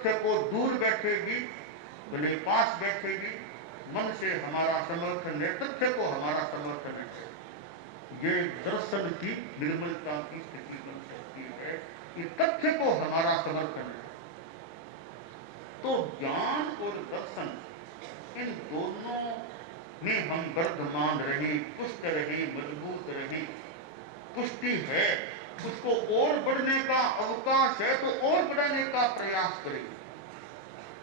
तथ्य को दूर बैठेगी, भले पास बैठेगी, मन से हमारा समर्थन है, तथ्य को हमारा समर्थन है। ये दर्शन की निर्मलता की स्थिति बन सकती है कि तथ्य को हमारा समर्थन है। तो ज्ञान और दर्शन, इन दोनों में हम वर्धमान रहे, पुष्ट रहे, मजबूत रहे। पुष्टि है, उसको और बढ़ने का अवकाश है तो और बढ़ाने का प्रयास करें।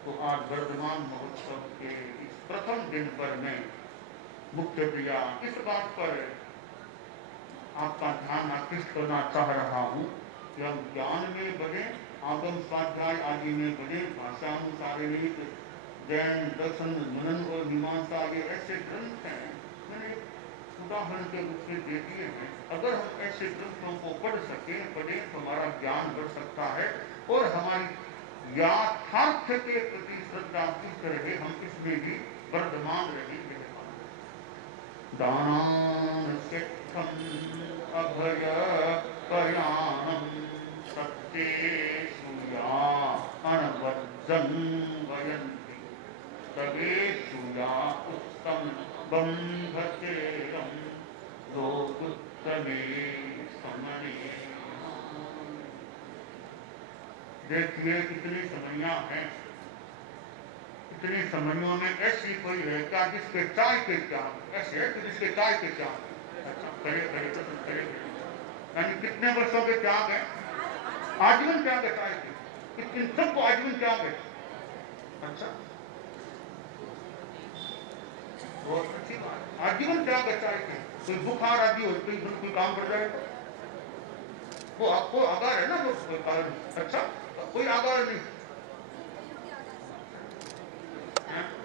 तो आज वर्धमान महोत्सव के इस प्रथम दिन पर मैं मुख्य प्रिया इस बात पर आपका ध्यान आकृष्ट करना चाह रहा हूं कि हम ज्ञान में बढ़े, आगम स्वाध्याय आदि में बढ़े। भाषानुसारिणिक, जैन दर्शन, मनन और मीमांसा, ये ऐसे ग्रंथ हैं, मैंने उदाहरण के रूप में दे दिए हैं। अगर हम ऐसे ग्रंथों को पढ़ सके, पढ़े, तो हमारा ज्ञान बढ़ सकता है और हमारी याथार्थ के प्रति श्रद्धा पुष्ट रहे, हम इसमें भी वर्धमान रहे। दान सिद्धम अभय कल्याणम सत्येषु या अनवद्यं वयन्ति तवेषु या उत्तम बंधतेरं लोकुत्तमे समने। देखिए कितनी समयां हैं। इतनी समयों में ऐसी कोई है क्या जिसके चाय के त्याग ऐसे है कि जिसके चाय के त्याग। अच्छा, करे करे तो करे, यानी कितने वर्षों के त्याग है? आजीवन त्याग है चाय के। इन सबको आजीवन त्याग है। अच्छा, बहुत अच्छी बात। आजीवन त्याग है चाय के। कोई बुखार आदि हो, कोई काम कर जाएगा, वो आपको आगार है ना, वो कोई कारण। अच्छा, कोई आगार नहीं,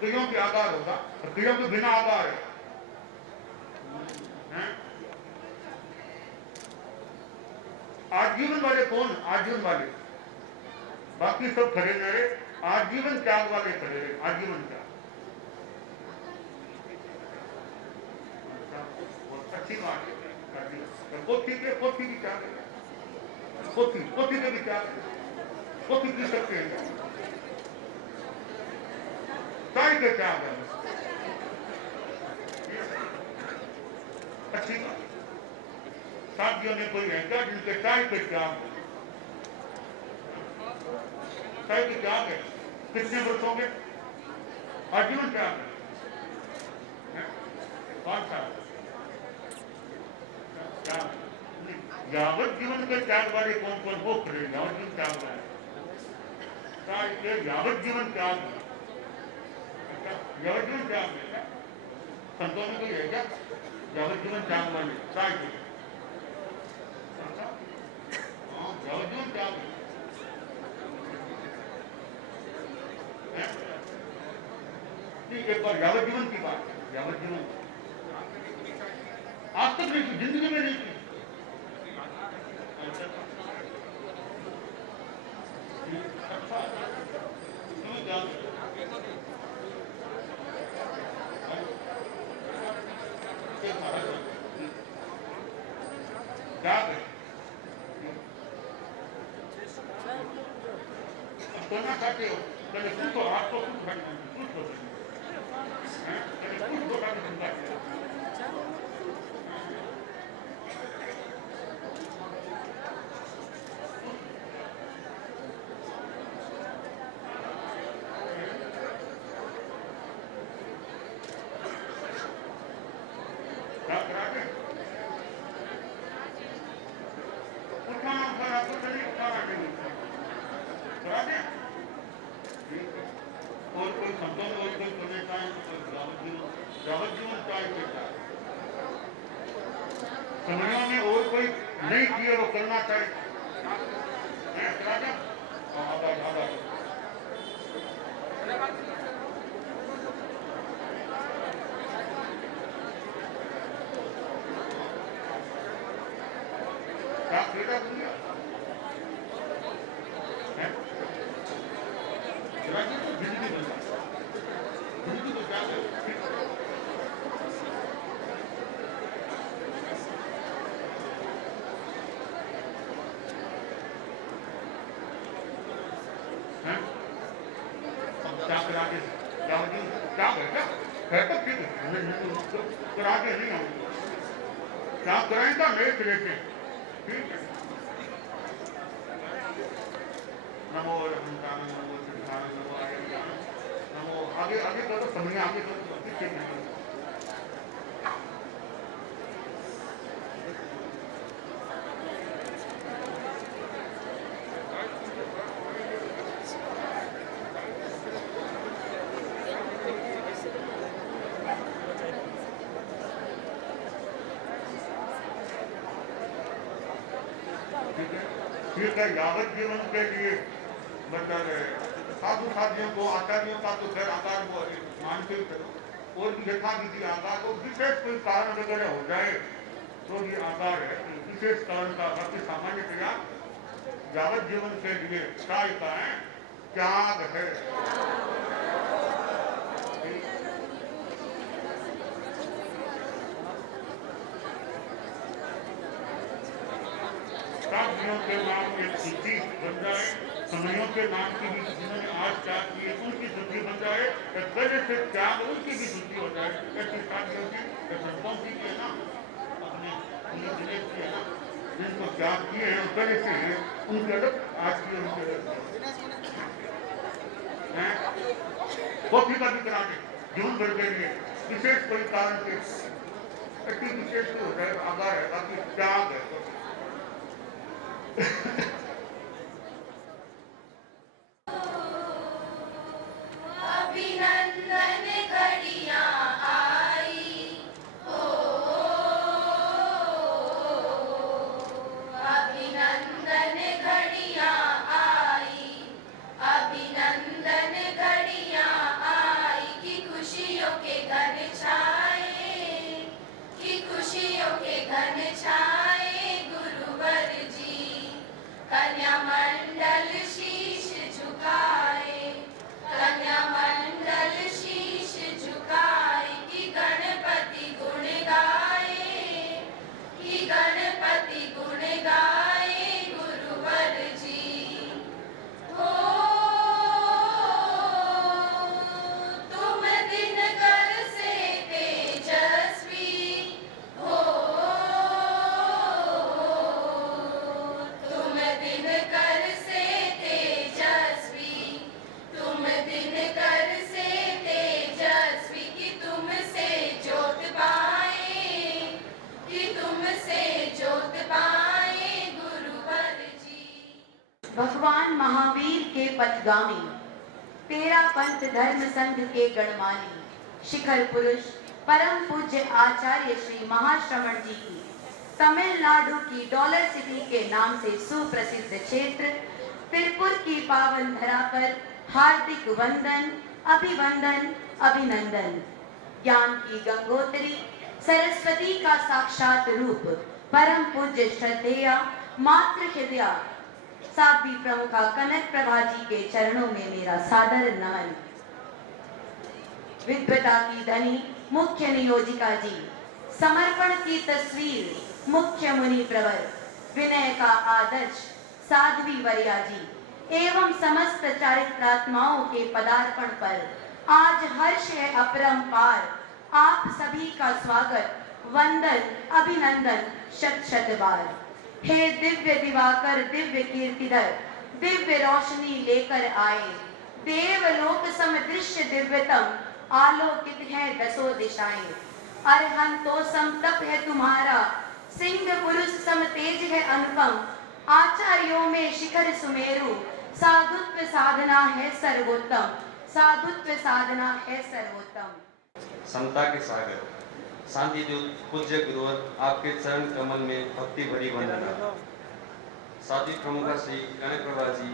कईयों के आगार होगा, कईयों के बिना आगार है। आजीवन वाले कौन? आजीवन वाले, बाकी सब खड़े रहे, आजीवन त्याग वाले खड़े रहे। आजीवन त्याग अच्छी बात है। पोथी के, पोथी की त्याग है, पोथी पोथी के भी त्याग है, पोथी पी सकते हैं, चाय के त्याग है। अच्छी बात। साथियों में कोई है क्या जिनके चाय के त्याग हो? चाय के त्याग है, कितने वर्षों के? आजीवन त्याग है। कौन सा यावत जीवन के त्याग वाले कौन कौन? वो खड़े यावत जीवन त्याग वाले, चाय के यावत जीवन त्याग है। यावत जीवन त्याग है, संतों में कोई है क्या यावत जीवन त्याग वाले चाय के? यावत जीवन त्याग है। एक बार यावत जीवन की बात है, यावत जीवन आज तक नहीं की, जिंदगी में नहीं की। करना चाहते हो पहले पूछो, आपको कुछ पूछो, पहले पूछ दो। और कोई शब्दों में और कोई प्रवेशता है, यावत जीवन चाय के त्याग। समयों में और कोई नहीं किए वो करना चाहिए। क्या क्रीड़ा दुनिया जिंदगी बनता, जिंदगी को क्या है? क्या कहता है तो ठीक है, करा के नहीं हम क्या कराएंगे नए सिरे से, ठीक है। नमो रमंतान नमो सिद्धान नमो आर्यज्ञान नमो आगे आगे करो, समझिए आगे करो, पीछे नहीं। ठीक है, यावत जीवन के लिए मतलब साधु साधियों को आचार्यों का तो खैर आकार वो मानते ही करो, और यथा विधि आकार को विशेष कोई कारण वगैरह हो जाए तो ये आकार है, विशेष कारण का बाकी सामान्यतया यावत जीवन के लिए काय का है त्याग है। शास्त्रियों के नाम एक सूची बन जाए, समयों के नाम की भी जिन्होंने आज त्याग किए उनकी सूची बन जाए, पहले से त्याग उनकी भी सूची हो जाए। ऐसी शास्त्रियों की संतों की है ना, अपने जिले की है ना, जिनको त्याग किए हैं पहले से है उनके अलग, आज की उनके अलग कॉफी का भी करा दे जीवन भर के लिए, विशेष कोई कारण के ऐसी विशेष हो जाए आधार है, बाकी त्याग है। अभिनंदन घड़ियां आई हो, अभिनंदन घड़ियां आई, अभिनंदन घड़ियां आई कि खुशियों के घन छाए, कि खुशियों के घन छाए गुरुवर जी, कन्या मंडल शीश झुकाए, कन्या मंडल शीश झुकाए कि गणपति गुण गाए, कि गणपति गुण गाए गुरुवर जी। हो तुम दिनकर से तेजस्वी, हो तुम दिनकर से तेजस्वी, तुम दिनकर से तेजस्वी कि तुमसे जोत पाए, कि तुमसे जोत पाए गुरुवर जी। भगवान महावीर के पथगामी, तेरा पंथ धर्म संघ के गणमानी, शिखर पुरुष परम पूज्य आचार्य श्री महाश्रवण जी की तमिलनाडु की डॉलर सिटी के नाम से सुप्रसिद्ध क्षेत्र तिरुपुर की पावन धरा पर हार्दिक वंदन, अभिवंदन, अभिनंदन। ज्ञान की गंगोत्री सरस्वती का साक्षात रूप परम पूज्य श्रद्धेया मातृ हृदया साध्वी प्रमुखा कनक प्रभा जी के चरणों में मेरा सादर नमन। विद्वता की धनी मुख्य नियोजिका जी, समर्पण की तस्वीर मुख्य मुनि प्रवर, विनय का आदर्श साध्वी वरिया जी एवं समस्त चारित्रात्माओं के पदार्पण पर आज हर्ष है अपरंपार। आप सभी का स्वागत, वंदन, अभिनंदन शत शत बार। हे दिव्य दिवाकर, दिव्य कीर्तिधर, दिव्य रोशनी लेकर आए, देवलोक समदृश्य दिव्यतम, आलोकित है दसों दिशाएं। अरहंतो सम तप है तुम्हारा, सिंह पुरुष सम तेज है अनुपम, आचार्यों में शिखर सुमेरु, साधुत्व साधना है सर्वोत्तम, साधुत्व साधना है सर्वोत्तम। समता के सागर, शांति दूत पूज्य गुरुवर, आपके चरण कमल में भक्ति भरी वंदना। साध्वी प्रमुखा श्री कनक प्रभा जी,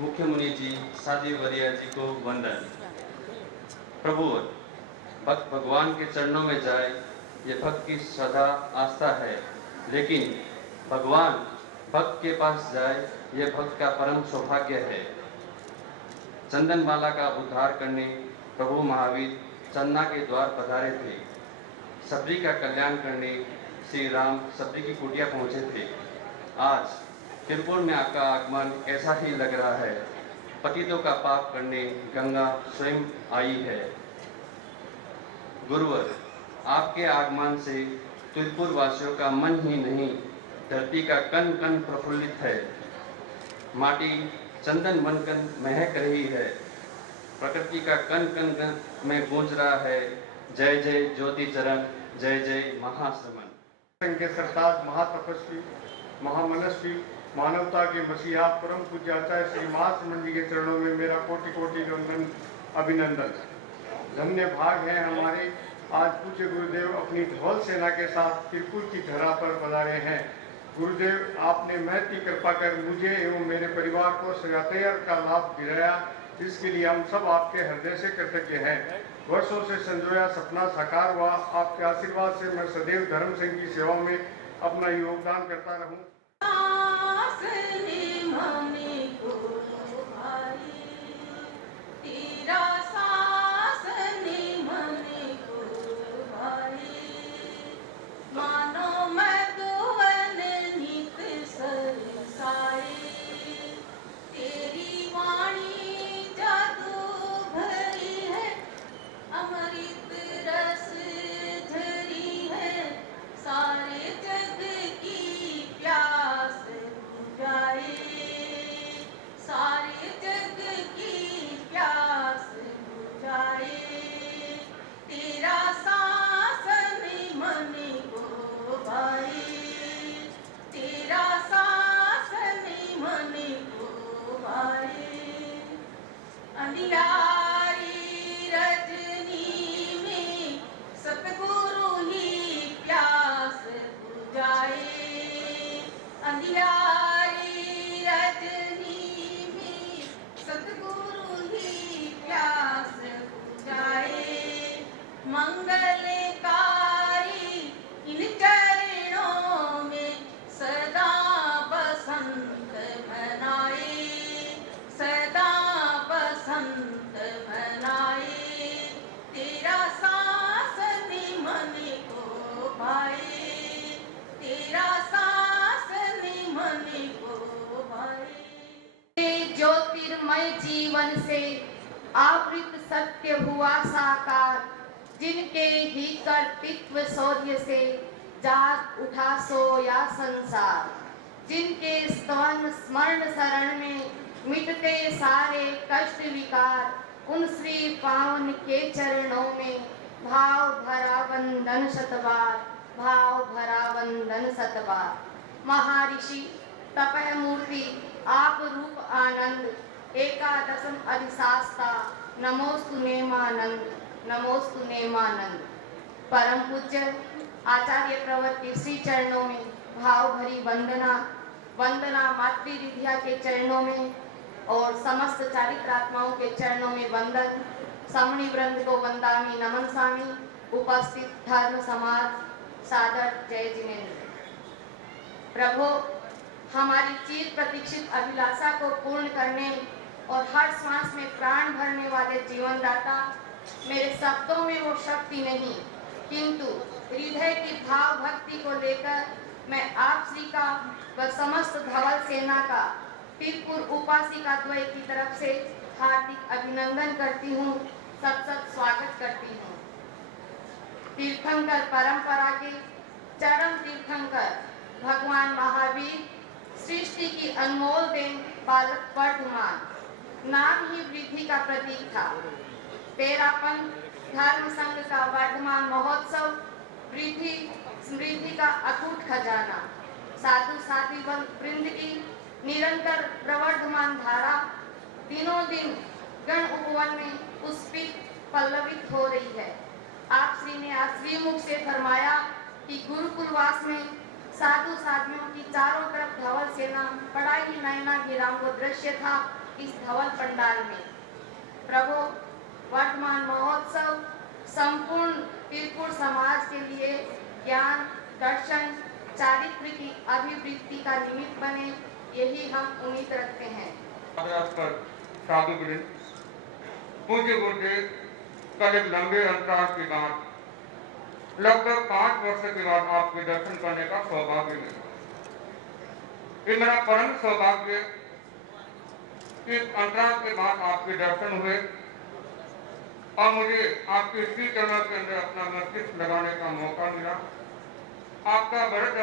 मुख्य मुनि जी, साध्वी वरिया जी को वंदन। प्रभुवर, भक्त भगवान के चरणों में जाए ये भक्त की श्रद्धा आस्था है, लेकिन भगवान भक्त के पास जाए ये भक्त का परम सौभाग्य है। चंदनमाला का उद्धार करने प्रभु महावीर चंदना के द्वार पधारे थे। सबरी का कल्याण करने श्री राम सबरी की कुटिया पहुंचे थे। आज तिरुपुर में आपका आगमन ऐसा ही लग रहा है। पतितों का पाप करने गंगा स्वयं आई है। गुरुवर, आपके आगमन से तिलपुर वासियों का मन ही नहीं, धरती का कण कण प्रफुल्लित है। माटी चंदन बनकर महक रही है। प्रकृति का कण कण में गूंज रहा है, जय जय ज्योति चरण, जय जय महाश्रमण। संघ के सरताज, महातपस्वी, महामनस्वी, मानवता के मसीहा, परम पूज्य आचार्य श्री महाश्रमण जी के चरणों में मेरा कोटि कोटि वंदन, अभिनंदन। धन्य भाग है हमारे, आज पूज्य गुरुदेव अपनी धौल सेना के साथ तिलपुर की धरा पर पधारे हैं। गुरुदेव, आपने महती कृपा कर मुझे एवं मेरे परिवार को यातायात का लाभ दिलाया, जिसके लिए हम सब आपके हृदय से कृतज्ञ हैं। वर्षों से संजोया सपना साकार हुआ। आपके आशीर्वाद से मैं सदैव धर्म संघ की सेवा में अपना योगदान करता रहूं। ज्योतिर्मय जीवन से आवृत सत्य हुआ साकार, जिनके ही कर्तृत्व शौर्य से जाग उठा सोया संसार, जिनके स्तवन स्मरण शरण में मिटते सारे कष्ट विकार, उन श्री पावन के चरणों में भाव भरा वंदन शतबार, भाव भरा वंदन शतबार। महर्षि तपह मूर्ति आप रूप आनंद, एकादशम अधिशास्ता, नमोस्तु नेमानंद, नमोस्तु नेमानंद। परम पूज्य आचार्य प्रवर के श्री चरणों में भाव भरी वंदना, वंदना मातृ रिधिया के चरणों में और समस्त चारित्रात्माओं के चरणों में वंदन। समणी वृंद को वंदामी नमन सामी। उपस्थित धर्म समाज सादर जय जिनेन्द्र। प्रभु, हमारी चिर प्रतीक्षित अभिलाषा को पूर्ण करने और हर श्वास में प्राण भरने वाले जीवनदाता, मेरे शब्दों में वो शक्ति नहीं, किंतु हृदय की भाव भक्ति को लेकर मैं आप श्री का व समस्त धवल सेना का तिलपुर उपासिका द्वय की तरफ से हार्दिक अभिनंदन करती हूँ, सत स्वागत करती हूँ। तीर्थंकर परंपरा के चरम तीर्थंकर भगवान महावीर सृष्टि की अनमोल देन बालक वर्धमान, नाम ही वृद्धि का प्रतीक था। तेरापन धर्म संघ का वर्धमान महोत्सव वृद्धि समृद्धि का अटूट खजाना, साधु साध्वी वृंद की निरंतर प्रवर्धमान धारा दिनों दिन गण उपवन में पुष्पित पल्लवित हो रही है। आप श्री ने आज श्रीमुख से फरमाया कि गुरुकुलवास में साधु साध्वियों की चारों तरफ धवल सेना बड़ा ही नयना गिराम वो दृश्य था इस धवल पंडाल में। प्रभु, वर्तमान महोत्सव संपूर्ण तिलपुर समाज के लिए ज्ञान, दर्शन, चारित्र की अभिवृद्धि का निमित्त बने, यही हम उम्मीद रखते हैं। साधु वृंद, पूज्य गुरुदेव, कल एक लंबे अंतराल के बाद लगभग 5 वर्ष के बाद आपके दर्शन करने का सौभाग्य मिला। ये मेरा परम सौभाग्य कि अंतराल के बाद आपके दर्शन हुए। और मुझे आपके श्री चरणों के अंदर अपना मस्तिष्क लगाने का मौका मिला। आपका वरद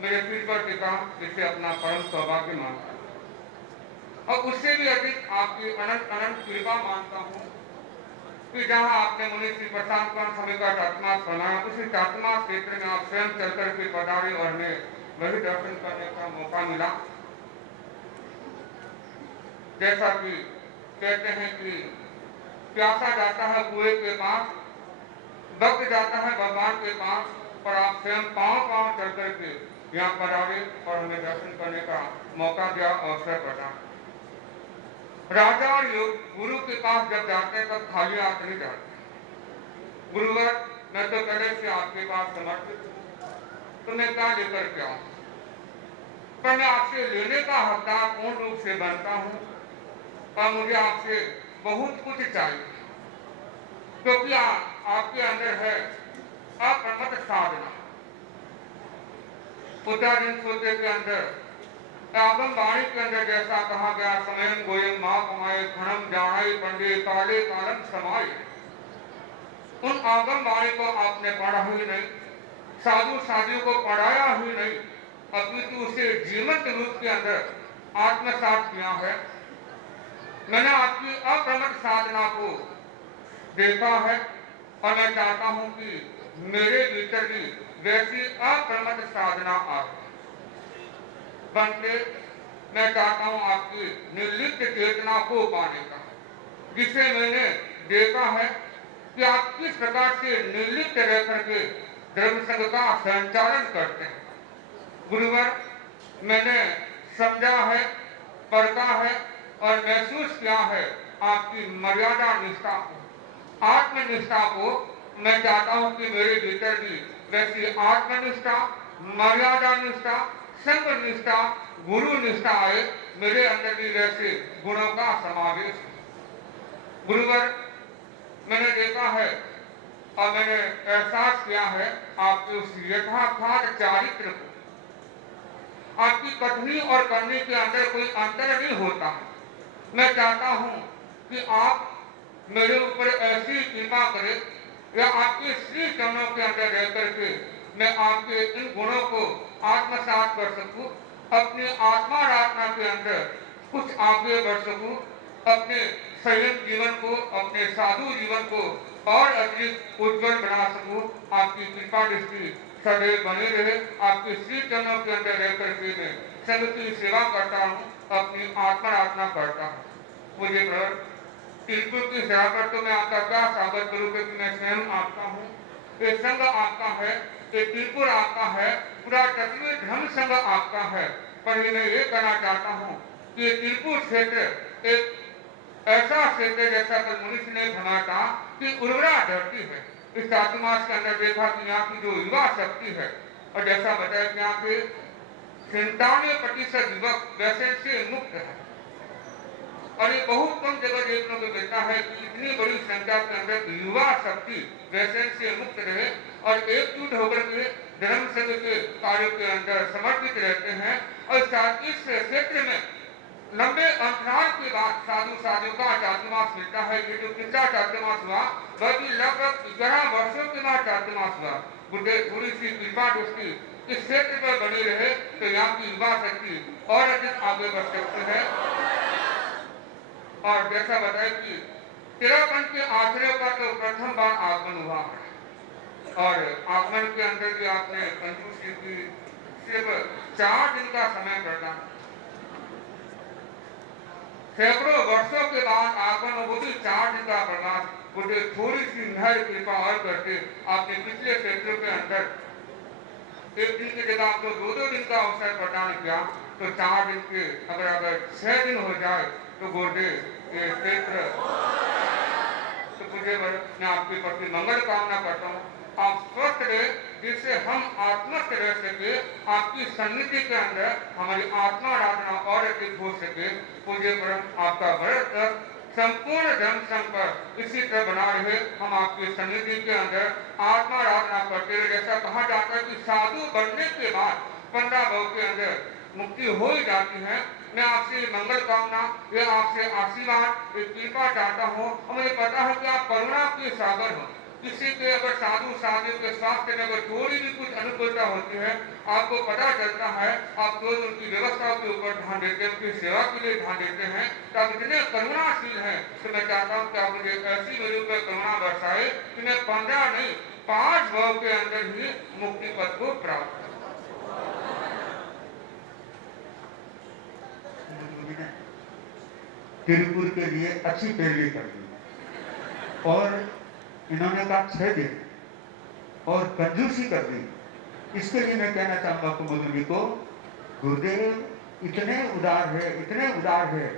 मेरे सिर पर टिका, जिसे अपना परम सौभाग्य मानता हूँ। और उससे भी अधिक आपकी अनंत अनंत कृपा मानता हूँ कि जहाँ आपने मुनि श्री प्रशांत स्वामी का चातुर्मास बनाया, उसी चातुर्मास क्षेत्र में आप स्वयं चल करके पधारे और हमें वही दर्शन करने का मौका मिला। जैसा कि कहते हैं कि प्यासा जाता है कुएं के पास, भक्त जाता है भगवान के पास, पर आप स्वयं पांव चल करके यहाँ पधारे और हमें दर्शन करने का मौका दिया, अवसर प्रदान। राजा और गुरु के पास जब जाते हैं तब खाली हाथ नहीं जाते। गुरुवर, मैं तो पहले से आपके पास समर्पित हूँ, तो मैं क्या लेकर के आऊँ? पर मैं आपसे लेने का हकदार पूर्ण रूप से बनता हूँ और मुझे आपसे बहुत कुछ चाहिए, क्योंकि आपके अंदर है अप्रमत साधना। उच्चारण सूत्र के अंदर, आगम वाणी के अंदर जैसा कहा गया, समयम गोयम माँ कमाए खनम जानाई पंडे काले कालम समाये। उन आगम वाणी को आपने पढ़ा ही नहीं, साधु साधियों को पढ़ाया ही नहीं, अपितु उसे जीवंत रूप के अंदर आत्मसात किया है। मैंने आपकी अप्रमत साधना को देखा है और मैं चाहता हूं कि मेरे भीतर भी वैसी अप्रमत साधना आए। बनते मैं चाहता हूं आपकी निर्लिप्त चेतना को पाने का, जिसे मैंने देखा है कि आप किस प्रकार से निर्लिप्त रह करके धर्म संघ का संचालन करते हैं। गुरुवर, मैंने समझा है, पढ़ा है और महसूस किया है आपकी मर्यादा निष्ठा को, आत्मनिष्ठा को। मैं चाहता हूं कि मेरे भीतर भी वैसी आत्मनिष्ठा, मर्यादा निष्ठा, संघ निष्ठा, गुरु निष्ठा आए, मेरे अंदर भी वैसे गुणों का समावेश है। गुरुवर, मैंने देखा है और मैंने एहसास किया है आपके उस यथार्थात चारित्र को। आपकी कथनी और करनी के अंदर कोई अंतर नहीं होता है। मैं चाहता हूं कि आप मेरे ऊपर ऐसी कृपा करें या आपके श्री चरणों के अंदर रह करके मैं आपके इन गुणों को आत्मसात कर सकूं, अपने आत्माराधना के अंदर कुछ आगे बढ़ सकूं, अपने संयम जीवन को, अपने साधु जीवन को और अधिक उज्जवल बना सकूं। आपकी कृपा दृष्टि सदैव बने रहे। आपके श्री चरणों के अंदर रह करके मैं संघ की सेवा करता हूँ, अपनी आत्माराधना करता हूँ। मुझे तिलकुट की सेवा पर तो मैं आपका क्या स्वागत करूँ, क्योंकि मैं स्वयं आपका हूँ, ये संघ आपका है, ये तिलकुट आपका है, पूरा तत्वीय धर्म संघ आपका है। पर मैं ये कहना चाहता हूँ कि ये तिलकुट क्षेत्र एक ऐसा क्षेत्र जैसा कि मनुष्य ने कहा था कि उर्वरा धरती है। इस चातुर्मास के अंदर देखा कि यहाँ की जो युवा शक्ति है, और जैसा बताया कि यहाँ पे 97% युवक व्यसन से मुक्त है, और ये बहुत कम जगह देखने को मिलता है कि इतनी बड़ी संख्या के अंदर युवा शक्ति व्यसन से मुक्त रहे और एकजुट होकर के धर्म संघ के कार्यों के अंदर समर्पित रहते हैं। और साथ इस क्षेत्र में लंबे अंतराल के बाद साधु साधु का चातुर्मास मिलता है। ये जो पिछला चातुर्मास हुआ वह भी लगभग 11 वर्षों के बाद चातुर्मास हुआ। बुद्धे थोड़ी सी कृपा दृष्टि इस क्षेत्र पर बनी रहे तो यहाँ की युवा शक्ति और अधिक आगे बढ़ सकती है। और जैसा बताया कि तेरापन के आश्रय का तो प्रथम बार आगमन हुआ है, और आगमन के अंदर भी आपने कंजूस जी की सिर्फ 4 दिन का समय प्रदान, सैकड़ों वर्षों के बाद आगमन, वो भी 4 दिन का प्रदान। मुझे थोड़ी सी नहर कृपा और करके आपने पिछले क्षेत्रों के अंदर 1 दिन की जगह आपको 2-2 दिन का अवसर प्रदान किया, तो 4 दिन के अगर 6 दिन हो जाए तो गोदे ये क्षेत्र तो मुझे मैं आपके प्रति मंगल कामना करता हूँ। आप स्वस्थ रहे, जिससे हम आत्मस्थ रह सके, आपकी सन्निधि के अंदर हमारी आत्मा आराधना और अधिक हो सके। पूज्य परम आपका व्रत संपूर्ण धर्म संघ पर इसी तरह बना रहे। हम आपकी सन्निधि के अंदर आत्मा आराधना करते रहे। जैसा कहा जाता है कि साधु बनने के बाद 15 भाव के अंदर मुक्ति हो ही जाती है। मैं आपसे मंगल कामना या आपसे आशीर्वाद एक कृपा चाहता हूँ। और मुझे पता है कि आप करुणा के सागर हो। किसी के अगर साधु साधु के स्वास्थ्य में अगर थोड़ी भी कुछ अनुकूलता होती है, आपको पता चलता है, आप तो उनकी व्यवस्था के ऊपर ध्यान देते हैं, उनकी सेवा के लिए ध्यान देते हैं। तो आप इतने करुणाशील हैं तो मैं चाहता हूँ कि आप मुझे ऐसी मेरे ऊपर करुणा बरसाए कि मैं 15 नहीं 5 भाव के अंदर ही मुक्ति पद को प्राप्त करूं। तिरुपुर के लिए अच्छी पैरवी कर दी और इन्होंने कहा 6 दिन और कंजूसी कर दी। इसके लिए मैं कहना चाहूंगा कुमुद जी को, गुरुदेव इतने उदार है, इतने उदार है।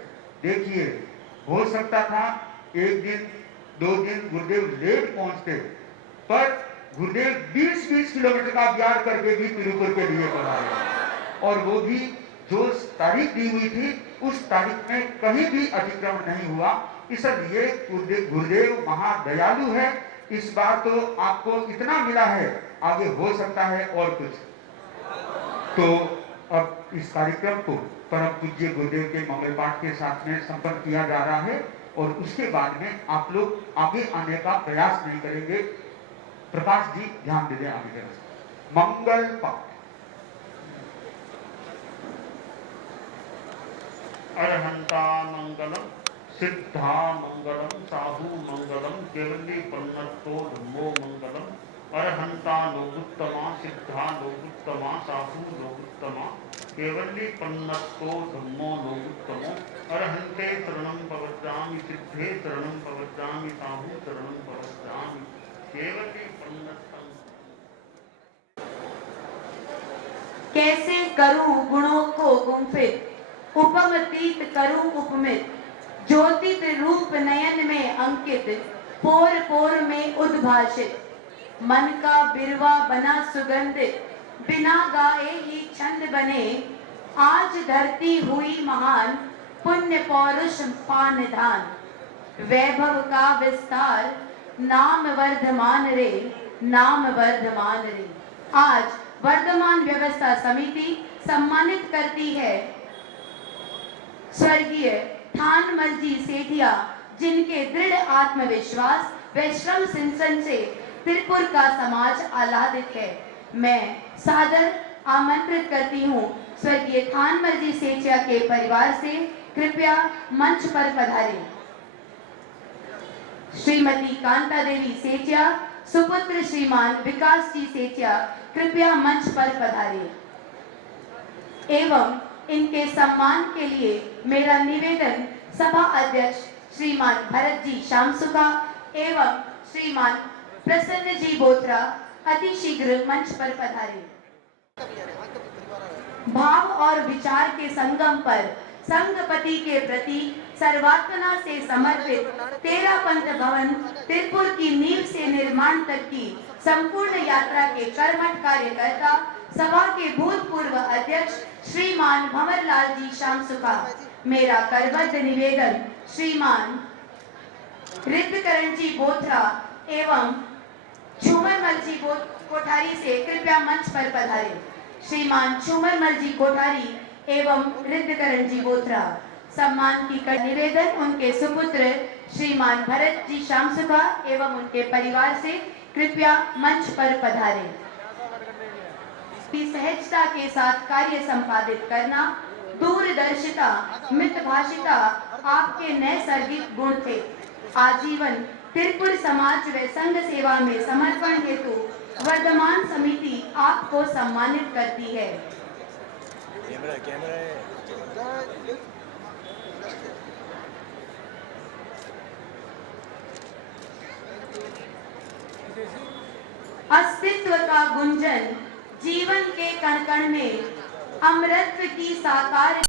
देखिए, हो सकता था 1 दिन 2 दिन गुरुदेव लेट पहुंचते, पर गुरुदेव 20-20 किलोमीटर का बिहार करके भी तिरुपुर के लिए पधारे और वो भी जो तारीख दी हुई थी उस तारीख में कहीं भी अतिक्रमण नहीं हुआ। इसलिए गुरुदेव महादयालु है। इस बार तो आपको इतना मिला है, आगे हो सकता है और कुछ। तो अब इस कार्यक्रम को परम पूज्य गुरुदेव के मंगल पाठ के साथ में संपन्न किया जा रहा है और उसके बाद में आप लोग आगे आने का प्रयास नहीं करेंगे। प्रकाश जी ध्यान दे दें आगे तरफ। मंगल पाठ। अरहंता मंगलम सिद्धा मंगलम साहू मंगलम केवली पन्नतो धम्मो मंगलम। अरहंता लोकुत्तमा सिद्धा लोकुत्तमा साहू लोकुत्तमा केवली पन्नतो धम्मो लोकुत्तमो। अरहंते शरणं प्रवज्जामि सिद्धे शरणं प्रवज्जामि साहू शरणं प्रवज्जामि केवली पन्नतम। कैसे करूं गुणों को गुम्फित, उपमतीत करूं उपमित। ज्योतित रूप नयन में अंकित, पोर पोर में उद्भाषित। मन का बिरवा बना सुगंधित, बिना गाए ही छंद बने। आज धरती हुई महान, पुण्य पौरुष पान धान। वैभव का विस्तार, नाम वर्धमान रे, नाम वर्धमान रे। आज वर्धमान व्यवस्था समिति सम्मानित करती है स्वर्गीय थानमल जी सेठिया, जिनके दृढ़ आत्मविश्वास व श्रम सिंचन से तिरुपुर का समाज आह्लादित है। मैं सादर आमंत्रित करती हूँ स्वर्गीय थानमल जी सेठिया के परिवार से, कृपया मंच पर पधारें। श्रीमती कांता देवी सेठिया, सुपुत्र श्रीमान विकास जी सेठिया, कृपया मंच पर पधारें। एवं इनके सम्मान के लिए मेरा निवेदन सभा अध्यक्ष श्रीमान भरत जी शामसुका एवं श्रीमान प्रसन्न जी बोत्रा अति शीघ्र मंच पर पधारें। भाव और विचार के संगम पर संघपति के प्रति सर्वात्मना से समर्पित 13 पंथ भवन तिरुपुर की नींव से निर्माण तक की संपूर्ण यात्रा के कर्मठ कार्यकर्ता, सभा के भूतपूर्व अध्यक्ष श्रीमान भंवरलाल जी शामसुका, मेरा करबद्ध निवेदन श्रीमान रिद्धकरण जी बोथरा एवं छूमरमल जी कोठारी से कृपया मंच पर पधारें। श्रीमान छूमरमल जी कोठारी एवं रिद्धकरण जी बोथरा, सम्मान की निवेदन उनके सुपुत्र श्रीमान भरत जी शामसुका एवं उनके परिवार से कृपया मंच पर पधारें। सहजता के साथ कार्य संपादित करना, दूरदर्शिता, मितभाषिता आपके नैसर्गिक गुण थे। आजीवन तिरुपुर समाज व संघ सेवा में समर्पण हेतु वर्धमान समिति आपको सम्मानित करती है। अस्तित्व का गुंजन जीवन के कण कण में अमृत की साकार